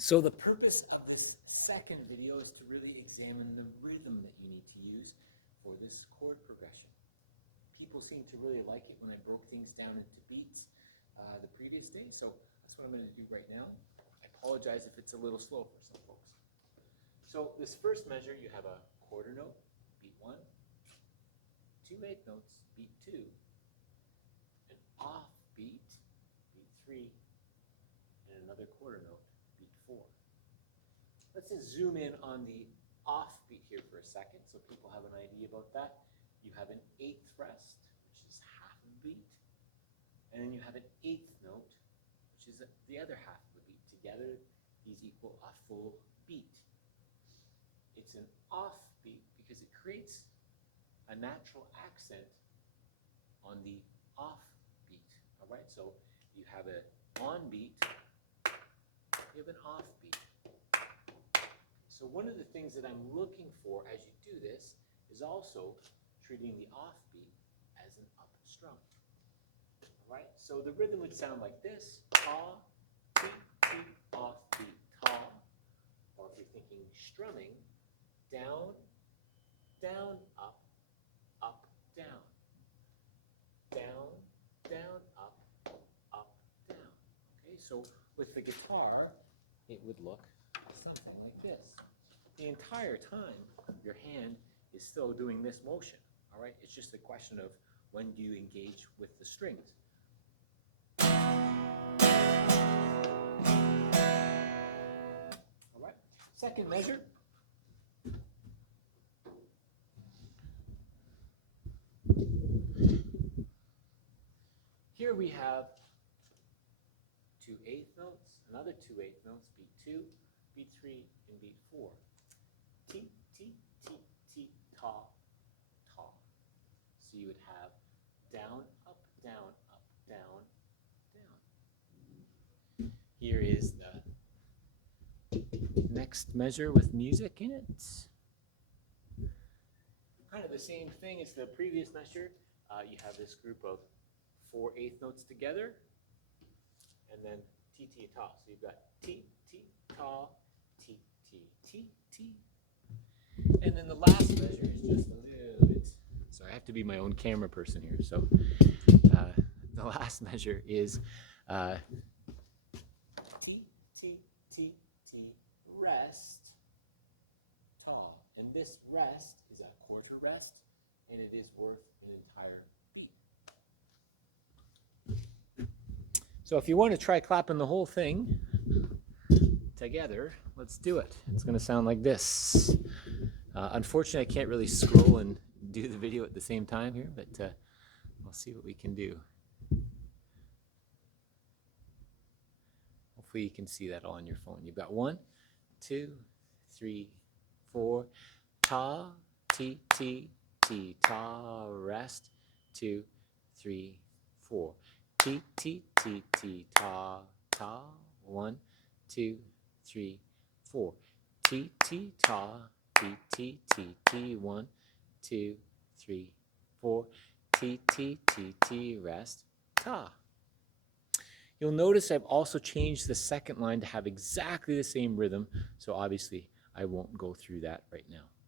So the purpose of this second video is to really examine the rhythm that you need to use for this chord progression. People seem to really like it when I broke things down into beats the previous day, so that's what I'm going to do right now. I apologize if it's a little slow for some folks. So this first measure, you have a quarter note, beat 1, 2 eighth notes, beat 2, an off beat, beat 3, and another quarter note, beat 4. Let's just zoom in on the off beat here for a second so people have an idea about that. You have an 8th rest, which is half of a beat, and then you have an 8th note, which is the other half of the beat. Together, these equal a full beat. It's an off beat because it creates a natural accent on the off beat. All right, so you have an on beat, you have an off beat. So one of the things that I'm looking for as you do this is also treating the off beat as an up strum. All right, so the rhythm would sound like this: ta, ti, ti, off beat, ta. Or if you're thinking strumming, down, down, up, down. Down, down, up, down. Okay, so with the guitar, it would look something like this. The entire time, your hand is still doing this motion. All right, it's just a question of when do you engage with the strings. All right, second measure. Here we have 2 eighth notes, another 2 eighth notes, beat 2, beat 3, and beat 4. Ti, ti, ti, ti, ta, ta. So you would have down, up, down, up, down, down. Here is the next measure with music in it. Kind of the same thing as the previous measure. You have this group of 4 eighth notes together, and then ti, ti, ta. So you've got ti, ti, ta, ti, ti, ti, ti. And then the last measure is just a little bit, sorry, I have to be my own camera person here. So the last measure is ti, ti, ti, ti, rest, ta. And this rest is a quarter rest, and it is worth an entire beat. So if you want to try clapping the whole thing together, let's do it. It's going to sound like this. Unfortunately, I can't really scroll and do the video at the same time here, but we'll see what we can do. Hopefully you can see that all on your phone. You've got 1, 2, 3, 4. Ta, ti, ti, ti, ta, rest. 2, 3, 4. Ti, ti, ti, ti, ta, ta. 1, 2, 3, 4. Ti, ti, ta, ti, ti, ti, ti. 1, 2, 3, 4. Ti, ti, ti, ti, rest, ta. You'll notice I've also changed the second line to have exactly the same rhythm, so obviously I won't go through that right now.